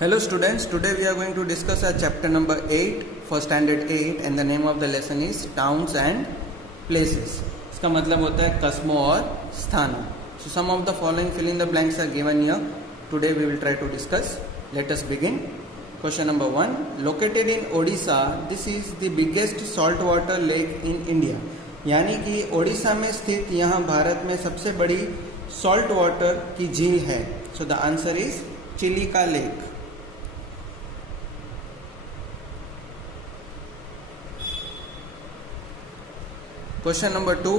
Hello students, today we are going to discuss our chapter number 8 for standard 8 and the name of the lesson is towns and places. इसका मतलब होता है कस्मों और स्थानों. So some of the following fill in the blanks are given here. Today we will try to discuss. Let us begin. Question number 1. Located in Odisha, this is the biggest saltwater lake in India. यानी कि ओडिशा में स्थित यहाँ भारत में सबसे बड़ी salt water की झील है. So the answer is Chilika lake. Question number 2.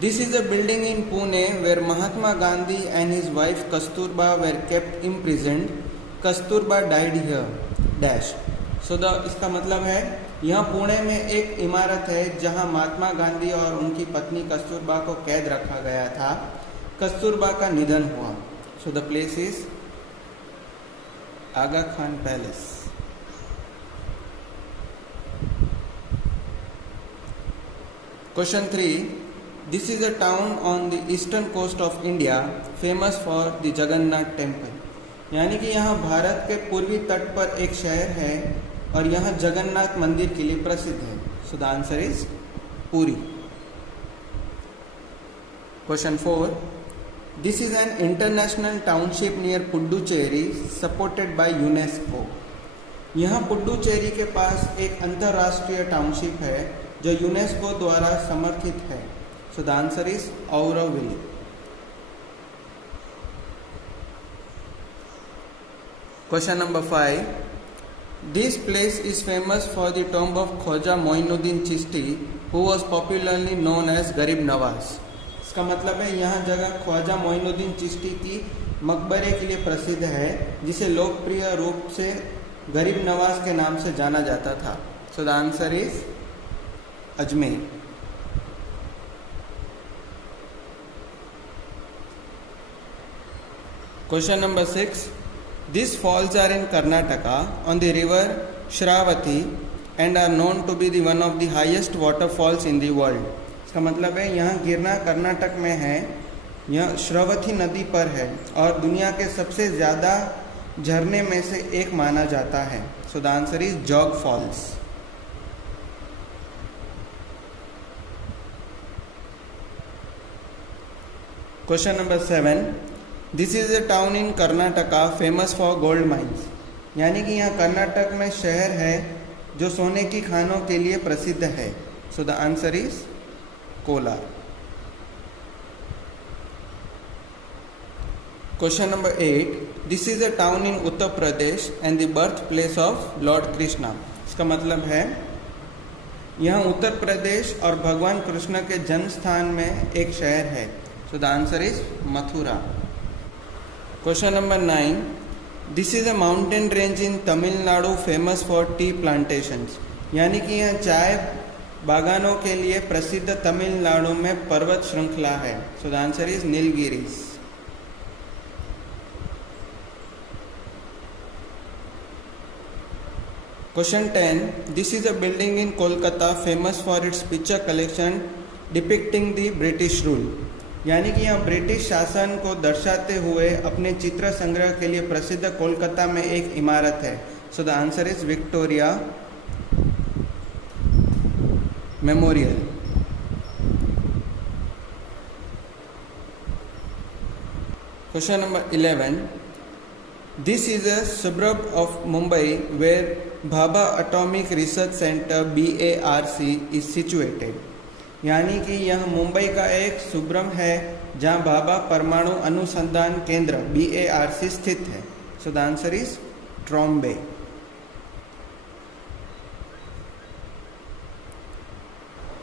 This is a building in Pune where Mahatma Gandhi and his wife Kasturba were kept imprisoned. Kasturba died here. Dash. So the इसका मतलब है यहाँ पुणे में एक इमारत है जहाँ महात्मा गांधी और उनकी पत्नी कस्तूरबा को कैद रखा गया था. कस्तूरबा का निधन हुआ. So the place is Aga Khan Palace. Question 3. This is a town on the eastern coast of India famous for the Jagannath temple. यानी कि यहाँ भारत के पूर्वी तट पर एक शहर है और यहाँ जगन्नाथ मंदिर के लिए प्रसिद्ध है. So the answer is Puri. Question 4. This is an international township near Puducherry supported by UNESCO. यहाँ पुडुचेरी के पास एक अंतर्राष्ट्रीय टाउनशिप है जो यूनेस्को द्वारा समर्थित है. So the answer is Auroville. Question number 5. This place is famous for the tomb of Khwaja Moinuddin Chishti who was popularly known as Garib Nawaz. इसका मतलब है यहाँ जगह ख्वाजा मोइनुद्दीन चिश्ती की मकबरे के लिए प्रसिद्ध है जिसे लोकप्रिय रूप से गरीब नवाज के नाम से जाना जाता था. सो the answer is Ajmer. Question number 6. These falls are in Karnataka on the river Shravati and are known to be the one of the highest waterfalls in the world. इसका मतलब है यहाँ गिरना कर्नाटक में है. यह श्रावती नदी पर है और दुनिया के सबसे ज़्यादा झरने में से एक माना जाता है. So the answer is Jog Falls. Question number 7. This is a town in Karnataka famous for gold mines. यानी कि यहाँ कर्नाटक में शहर है जो सोने की खानों के लिए प्रसिद्ध है. So the answer is Kolar. Question number 8. This is a town in Uttar Pradesh and the birthplace of Lord Krishna. इसका मतलब है यहाँ उत्तर प्रदेश और भगवान कृष्ण के जन्म स्थान में एक शहर है. So the answer is Mathura. Question number 9. This is a mountain range in Tamil Nadu famous for tea plantations. यानी कि यह चाय बागानों के लिए प्रसिद्ध तमिलनाडु में पर्वत श्रृंखला है. So the answer is Nilgiris. Question 10. This is a building in Kolkata famous for its picture collection depicting the British rule. यानी कि यहाँ ब्रिटिश शासन को दर्शाते हुए अपने चित्र संग्रह के लिए प्रसिद्ध कोलकाता में एक इमारत है. So the answer is Victoria memorial. Question number 11. This is a suburb of Mumbai where Bhabha Atomic Research Center BARC is situated. यानी कि यह मुंबई का एक सुब्रम है जहां भाभा परमाणु अनुसंधान केंद्र BARC स्थित है. So the answer is Trombay.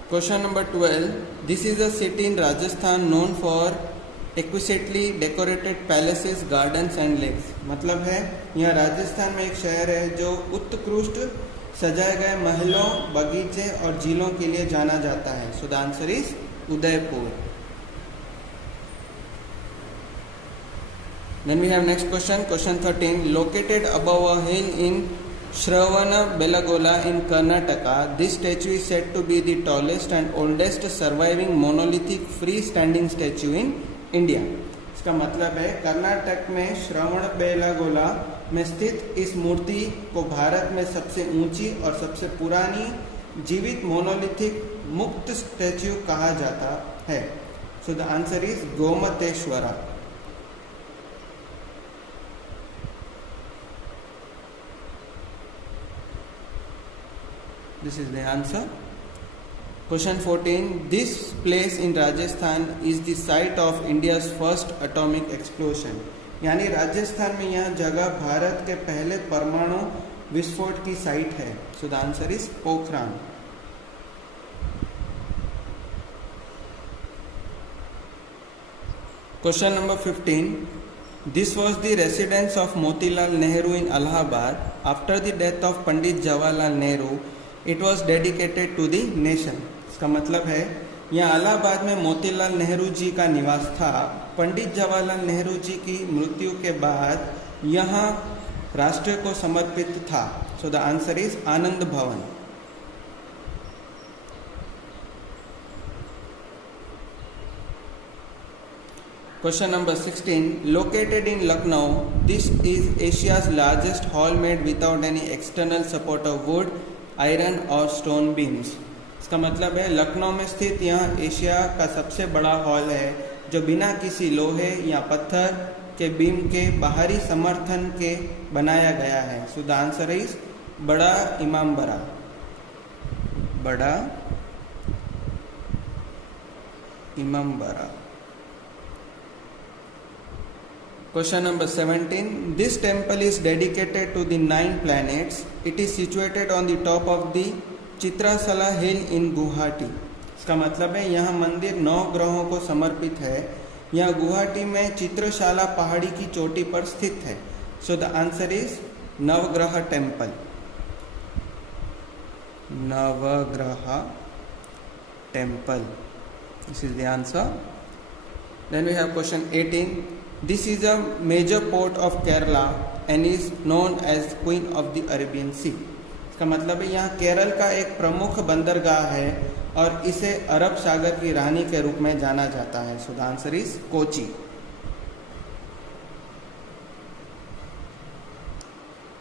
Question number 12. This is a city in Rajasthan known for exquisitely decorated palaces gardens and lakes. मतलब है यह राजस्थान में एक शहर है जो उत्कृष्ट सजाए गए महलों, बगीचे और झीलों के लिए जाना जाता है. So the answer is Udaipur. Then we have next question. Question 13. Located above a hill in Shravanabelagola in Karnataka, this statue is said to be the tallest and oldest surviving monolithic freestanding statue in India. इसका मतलब है कर्नाटक में श्रवणबेलगोला में स्थित इस मूर्ति को भारत में सबसे ऊंची और सबसे पुरानी जीवित मोनोलिथिक मुक्त स्टैच्यू कहा जाता है. So the answer is Gommateshwara. This is the answer. Question 14. This place in Rajasthan is the site of India's first atomic explosion. यानी राजस्थान में यह जगह भारत के पहले परमाणु विस्फोट की साइट है. So the answer is Pokhran. Question number 15. This was the residence of Motilal Nehru in Allahabad. After the death of Pandit Jawaharlal Nehru, it was dedicated to the nation. इसका मतलब है यहाँ इलाहाबाद में मोतीलाल नेहरू जी का निवास था. पंडित जवाहरलाल नेहरू जी की मृत्यु के बाद यहाँ राष्ट्र को समर्पित था. सो द आंसर इज आनंद भवन. Question number 16. Located in Lucknow, this is Asia's largest hall made without any external support of wood, iron और स्टोन बीम्स. इसका मतलब है लखनऊ में स्थित यह एशिया का सबसे बड़ा हॉल है जो बिना किसी लोहे या पत्थर के बीम के बाहरी समर्थन के बनाया गया है. सो द आंसर इज बड़ा इमामबाड़ा. बड़ा Imambara. Question number 17. This temple is dedicated to the 9 planets. It is situated on the top of the Chitrasala hill in Guwahati. इसका मतलब है यह मंदिर 9 ग्रहों को समर्पित है. यह गुवाहाटी में चित्रशाला पहाड़ी की चोटी पर स्थित है. सो द आंसर इज नवग्रह टेम्पल. नवग्रह temple. This is the answer. Then we have question 18. This is a major port of Kerala and is known as Queen of the Arabian Sea. इसका मतलब है यहाँ केरल का एक प्रमुख बंदरगाह है और इसे अरब सागर की रानी के रूप में जाना जाता है. So the answer is Kochi.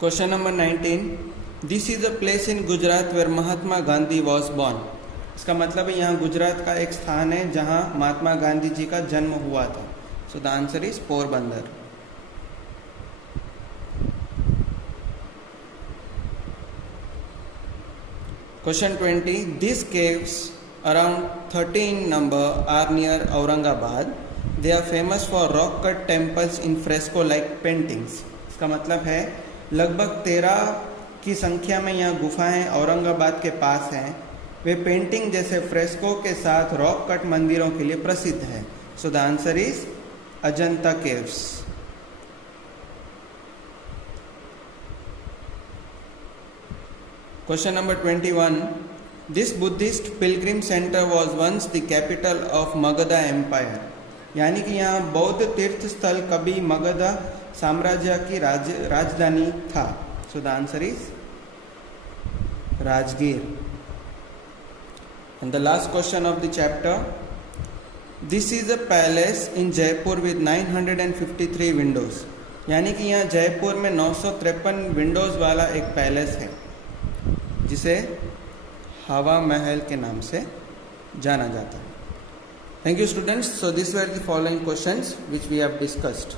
Question number 19. This is a place in Gujarat where Mahatma Gandhi was born. इसका मतलब है यहाँ गुजरात का एक स्थान है जहाँ महात्मा गांधी जी का जन्म हुआ था. So the answer is Porbandar. Question 20. These caves, around 30 in number, are near Aurangabad. They are famous for rock-cut temples in fresco-like paintings. इसका मतलब है लगभग 13 की संख्या में यह गुफाएं औरंगाबाद के पास हैं. वे पेंटिंग जैसे फ्रेस्को के साथ रॉक कट मंदिरों के लिए प्रसिद्ध है. So the answer is Ajanta caves. Question number 21. This Buddhist pilgrim center was once the capital of Magadha Empire. यानी कि यहाँ बौद्ध तीर्थ स्थल कभी मगध साम्राज्य की राजधानी था. So the answer is Rajgir. And the last question of the chapter. This is a palace in Jaipur with 953 windows. यानी कि यहाँ जयपुर में 953 विंडोज वाला एक पैलेस है जिसे हवा महल के नाम से जाना जाता है. Thank you students. So these were the following questions which we have discussed.